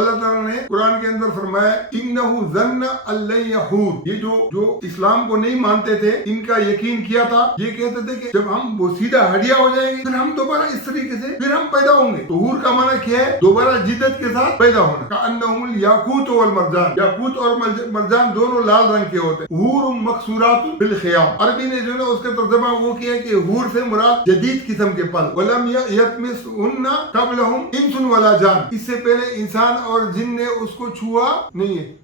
اللہ تعالیٰ نے قرآن کے اندر فرمایا انہو ظن اللہ یحور، یہ جو اسلام کو نہیں مانتے تھے ان کا یقین کیا تھا، یہ کہتے تھے کہ جب ہم وہ سیدھا ہڈیا ہو جائیں گے پھر ہم دوبارہ اس طریقے سے پھر ہم پیدا ہوں گے۔ تو حور کا معنی کیا ہے؟ دوبارہ جدت کے ساتھ پیدا ہونا۔ کأنہم الیاقوت والمرجان، یاقوت اور مرجان دونوں لال رنگ کے ہوتے ہیں۔ حور مقصورات فی الخیام، عربی نے جو ہے نا اس کا ترجمہ وہ کیا کہ حور سے مراد جدید قسم کے پل، ولم یطمثہن قبلہم انس ولا جان، اس سے پہلے انسان اور جن نے اس کو چھوا نہیں ہے۔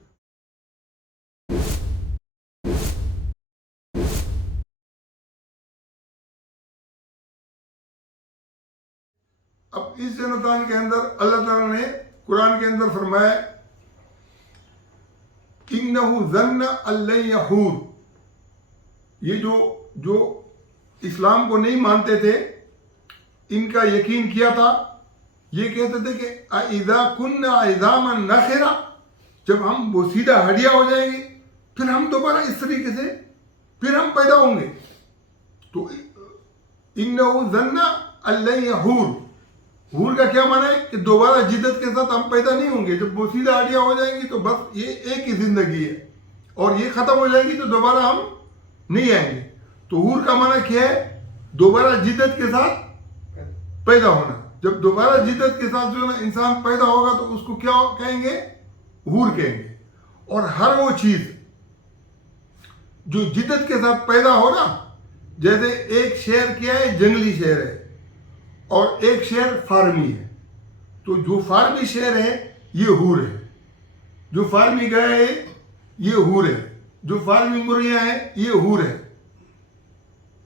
اب اس جنتان کے اندر اللہ تعالیٰ نے قرآن کے اندر فرمایا انہو ظن اللہ یحور، یہ جو اسلام کو نہیں مانتے تھے ان کا یقین کیا تھا، یہ کہتے تھے کہ اذا کنا عظاما نخرا، جب ہم وہ سیدھا ہڈیا ہو جائیں گے پھر ہم دوبارہ اس طریقے سے پھر ہم پیدا ہوں گے۔ تو انہو ظن اللہ یحور، حور کا کیا معنی ہے کہ دوبارہ جدت کے ساتھ ہم پیدا نہیں ہوں گے۔ جب وہ سیدھا ہڈیا ہو جائیں گی تو بس یہ ایک ہی زندگی ہے اور یہ ختم ہو جائے گی تو دوبارہ ہم نہیں آئیں گے۔ تو حور کا معنی کیا ہے؟ دوبارہ جدت کے ساتھ پیدا ہونا۔ جب دوبارہ جدت کے ساتھ جو ہے نا انسان پیدا ہوگا تو اس کو کیا کہیں گے؟ حور کہیں گے۔ اور ہر وہ چیز جو جدت کے ساتھ پیدا ہو نا، جیسے ایک شہر کیا ہے؟ جنگلی شہر ہے اور ایک شہر فارمی ہے، تو جو فارمی شہر ہے یہ حور ہے، جو فارمی گائے ہے یہ حور ہے، جو فارمی مرغیاں ہیں یہ حور ہے۔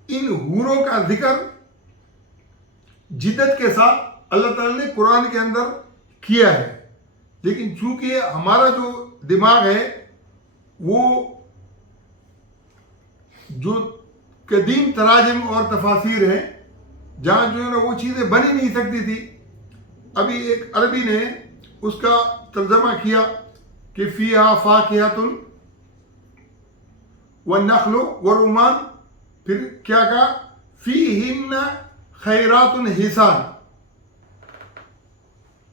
ان حوروں کا ذکر جدت کے ساتھ اللہ تعالیٰ نے قرآن کے اندر کیا ہے، لیکن چونکہ ہمارا جو دماغ ہے وہ جو قدیم تراجم اور تفاسیر ہیں جہاں جو ہے نا وہ چیزیں بنی نہیں سکتی تھی، ابھی ایک عربی نے اس کا ترجمہ کیا کہ فیہا فاکہۃ والنخل والرمان، پھر کیا کہا؟ فیہن خیرات حسان۔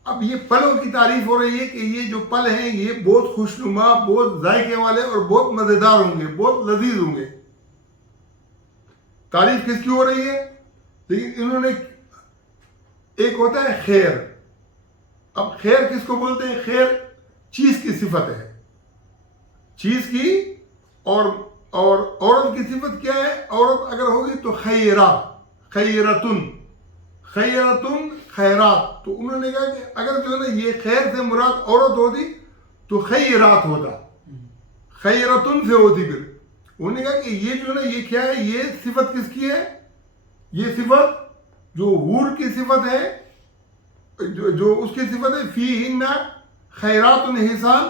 اب یہ پلوں کی تعریف ہو رہی ہے کہ یہ جو پل ہیں یہ بہت خوشنما، بہت ذائقے والے اور بہت مزیدار ہوں گے، بہت لذیذ ہوں گے۔ تعریف کس کی ہو رہی ہے؟ لیکن انہوں نے ایک ہوتا ہے خیر، اب خیر کس کو بولتے ہیں؟ خیر چیز کی صفت ہے، چیز کی، اور عورت کی صفت کیا ہے؟ عورت اگر ہوگی تو خیرہ، خیرتن، خیرتن خیرات۔ تو انہوں نے کہا کہ اگر جو ہے نا یہ خیر سے مراد عورت ہوتی تو خیرات ہوتا، خیرتن سے ہوتی۔ پھر انہوں نے کہا کہ یہ جو ہے نا یہ کیا ہے؟ یہ صفت کس کی ہے؟ یہ صفت جو حور کی صفت ہے، جو اس کی صفت ہے فیہن خیرات حسان،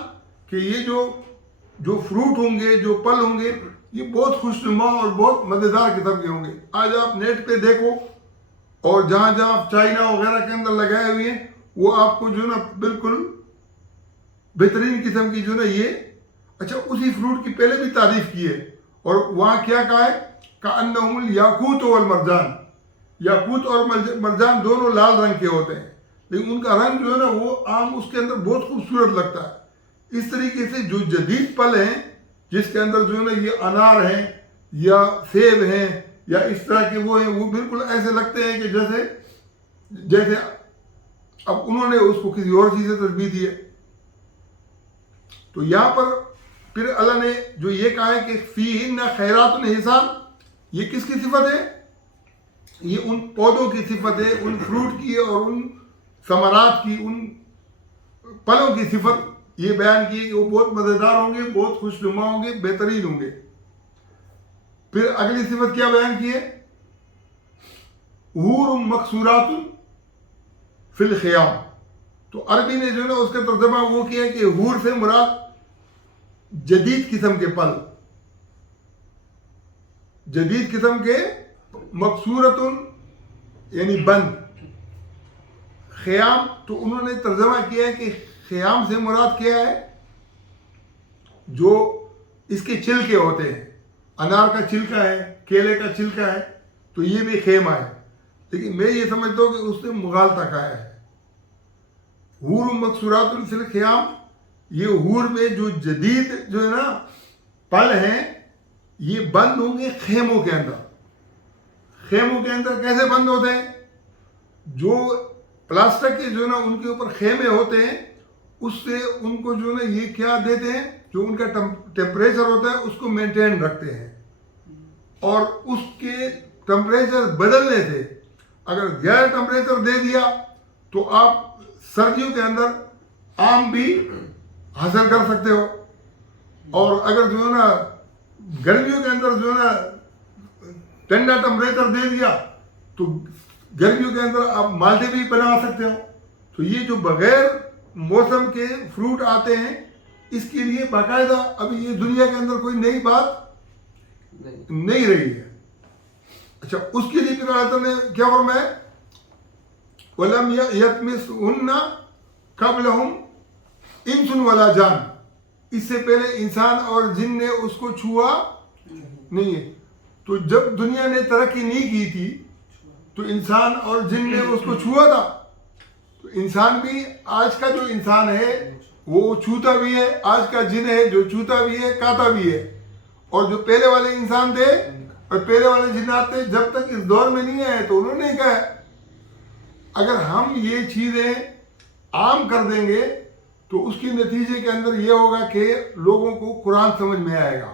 کہ یہ جو فروٹ ہوں گے، جو پل ہوں گے، یہ بہت خوشنما اور بہت مزیدار قسم کے ہوں گے۔ آج آپ نیٹ پہ دیکھو اور جہاں آپ چائنا وغیرہ کے اندر لگائے ہوئے ہیں وہ آپ کو جو ہے نا بالکل بہترین قسم کی جو ہے نا یہ اچھا اسی فروٹ کی پہلے بھی تعریف کی ہے، اور وہاں کیا کہا ہے؟ کأنہم الیاقوت والمرجان، یاقوت اور مرجان دونوں لال رنگ کے ہوتے ہیں، لیکن ان کا رنگ جو ہے نا وہ عام اس کے اندر بہت خوبصورت لگتا ہے۔ اس طریقے سے جو جدید پل ہیں جس کے اندر جو ہے نا یہ انار ہیں یا سیب ہیں یا اس طرح کے وہ ہیں، وہ بالکل ایسے لگتے ہیں کہ جیسے اب انہوں نے اس کو کسی اور چیز سے تشبیہ دی ہے۔ تو یہاں پر پھر اللہ نے جو یہ کہا ہے کہ فیہن خیرات حسان، یہ کس کی صفت ہے؟ یہ ان پودوں کی صفت ہے، ان فروٹ کی اور ان ثمرات کی، ان پلوں کی صفت یہ بیان کی ہے کہ وہ بہت مزیدار ہوں گے، بہت خوشنما ہوں گے، بہترین ہوں گے۔ پھر اگلی صفت کیا بیان کی ہے؟ حور مقصورات فی الخیام۔ تو عربی نے جو ہے نا اس کا ترجمہ وہ کیا کہ حور سے مراد جدید قسم کے پل، جدید قسم کے، مقصورتن یعنی بند، خیام تو انہوں نے ترجمہ کیا ہے کہ خیام سے مراد کیا ہے؟ جو اس کے چھلکے ہوتے ہیں، انار کا چھلکا ہے، کیلے کا چھلکا ہے، تو یہ بھی خیمہ ہے، لیکن میں یہ سمجھتا ہوں کہ اس نے مغالطہ کہا ہے۔ حور مقصورات فی الخیام، یہ حور میں جو جدید جو ہے نا پل ہیں یہ بند ہوں گے خیموں کے اندر. خیموں کے اندر کیسے بند ہوتے ہیں؟ جو پلاسٹک کے جو ہے نا ان کے اوپر خیمے ہوتے ہیں اس سے ان کو جو ہے نا یہ کیا دیتے ہیں، جو ان کا ٹیمپریچر ہوتا ہے اس کو مینٹین رکھتے ہیں. اور اس کے ٹیمپریچر بدلنے سے اگر زیادہ ٹیمپریچر دے دیا تو آپ سردیوں کے اندر آم بھی حاصل کر سکتے ہو، اور اگر جو ہے نا گرمیوں کے اندر جو ہے نا ٹھنڈا ٹیمپریچر دے دیا تو گرمیوں کے اندر آپ مالٹے بھی بنا سکتے ہو. تو یہ جو بغیر موسم کے فروٹ آتے ہیں اس کے لیے باقاعدہ ابھی یہ دنیا کے اندر کوئی نئی بات نہیں رہی ہے. اچھا اس کے لیے پھر اللہ تعالیٰ نے کیا فرمایا؟ وَلَمْ يَطْمِثْهُنَّ قَبْلَهُمْ إِنسٌ وَلَا جَانٌ، اس سے پہلے انسان اور جن نے اس کو چھوا نہیں ہے. تو جب دنیا نے ترقی نہیں کی تھی تو انسان اور جن نے اس کو چھوا تھا. تو انسان بھی آج کا جو انسان ہے وہ چھوتا بھی ہے، آج کا جن ہے جو چھوتا بھی ہے کاتا بھی ہے. اور جو پہلے والے انسان تھے اور پہلے والے جنات تھے جب تک اس دور میں نہیں آئے تو انہوں نے کہا اگر ہم یہ چیزیں عام کر دیں گے تو اس کے نتیجے کے اندر یہ ہوگا کہ لوگوں کو قرآن سمجھ میں آئے گا.